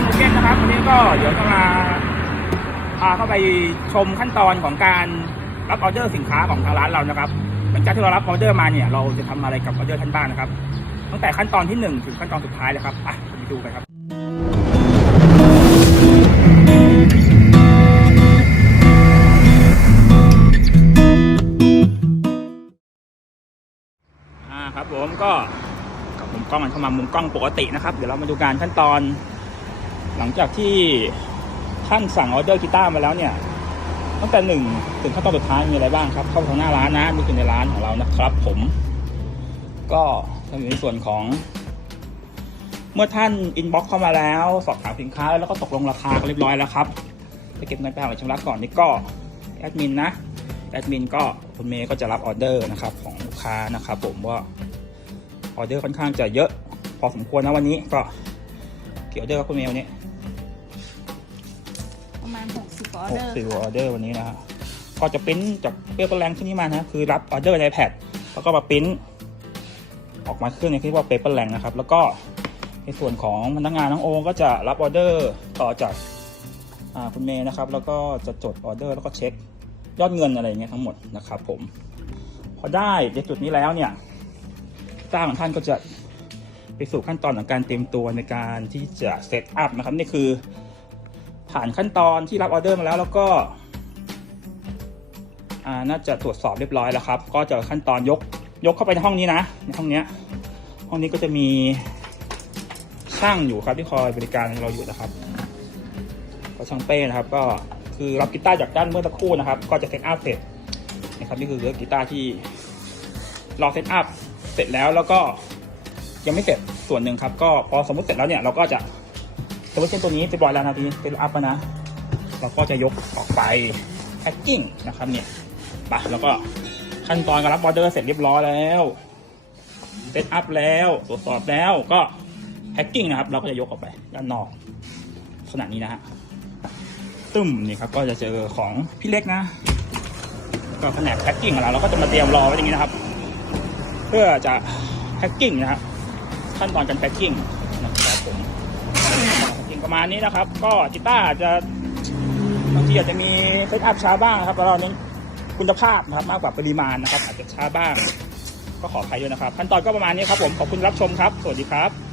ามภูเก็ตนะครับ วันนี้ก็เดี๋ยวจะมาพาเข้าไปชมขั้นตอนของการรับออเดอร์สินค้าของทางร้านเรานะครับ หลังจากที่เรารับออเดอร์มาเนี่ย เราจะทำอะไรกับออเดอร์ท่านบ้างนะครับ ตั้งแต่ขั้นตอนที่หนึ่งถึงขั้นตอนสุดท้ายเลยครับอะไปดูกันครับครับผมก็กับมุมกล้องมันเข้ามามุมกล้องปกตินะครับ เดี๋ยวเรามาดูการขั้นตอน หลังจากที่ท่านสั่งออเดอร์กีตาร์มาแล้วเนี่ย ตั้งแต่หนึ่งถึงขั้นตอนสุดท้ายมีอะไรบ้างครับ เข้าทางหน้าร้านนะนี่คือในร้านของเรานะครับ ผม ก็จะมีในส่วนของ เมื่อท่านอินบ็อกเข้ามาแล้ว สอบถามสินค้าแล้วก็ตกลงราคาเรียบร้อยแล้วครับไปเก็บเงินไปหาชำระก่อนนี่ก็แอดมินนะแอดมินก็คุณเมย์ก็จะรับออเดอร์นะครับของลูกค้านะครับผมว่าออเดอร์ค่อนข้างจะเยอะพอสมควรนะวันนี้ก็เกี่ยวเดอร์กับคุณเมย์วันนี้ ประมาณ 60ออหเดกอร์สิบออเดอร์วันนี้นะฮะก็จะปริ้นจากเปเปอร์แลงที่นี่มานะคือรับออเดอร์ในแพดแล้วก็มาปริ้นออกมาเครื่องในที่เรียกว่าเปเปอร์แลงนะครับ แล้วก็ในส่วนของพนักงานน้องโอก็จะรับออเดอร์ต่อจากอ่าคุณเมย์นะครับ แล้วก็จะจดออเดอร์แล้วก็เช็คยอดเงินอะไรอย่างเงี้ยทั้งหมดนะครับผม พอได้ในจุดนี้แล้วเนี่ยเจ้าของท่านก็จะไปสู่ขั้นตอนของการเตรียมตัวในการที่จะเซตอัพนะครับนี่คือ ผ่านขั้นตอนที่รับออเดอร์มาแล้วแล้วก็น่าจะตรวจสอบเรียบร้อยแล้วครับ ก็จะขั้นตอนยกยกเข้าไปในห้องนี้นะในห้องเนี้ยห้องนี้ก็จะมีช่างอยู่ครับที่คอยบริการเราอยู่นะครับก็ช่างเป้นะครับ ก็คือรับกีตาร์จากด้านเมื่อสักครู่นะครับ ก็จะเซตอัพเสร็จนะครับนี่คือเรื่อกีตาร์ที่รอเซตอัพเสร็จแล้วแล้วก็ยังไม่เสร็จส่วนหนึ่งครับ ก็พอสมมติเสร็จแล้วเนี่ยเราก็จะ สมมติเช่นตัวนี้เรียบร้อยแล้วนะทีเป็นอัพนะ เราก็จะยกออกไปแพ็กกิ้งนะครับเนี่ยไปแล้วก็ขั้นตอนการรับออเดอร์เสร็จเรียบร้อยแล้วเซตอัพแล้วตรวจสอบแล้วก็แพ็กกิ้งนะครับ เราก็จะยกออกไปด้านนอกขนาดนี้นะฮะตึ้มนี่ครับก็จะเจอของพี่เล็กนะก็แผนกแพ็กกิ้งของเราเราก็จะมาเตรียมรอไว้อย่างนี้นะครับ เพื่อจะแพ็กกิ้งนะครับขั้นตอนการแพ็กกิ้งนะครับผม ประมาณนี้นะครับ ก็กีตาร์อาจะบางทีอาจจะมีเซตอัพช้าบ้างครับแล้วเราเน้นคุณภาพนะครับมากกว่าปริมาณนะครับ อาจจะช้าบ้าง ก็ขออภัยด้วยนะครับขั้นตอนก็ประมาณนี้ครับผมขอบคุณรับชมครับ สวัสดีครับ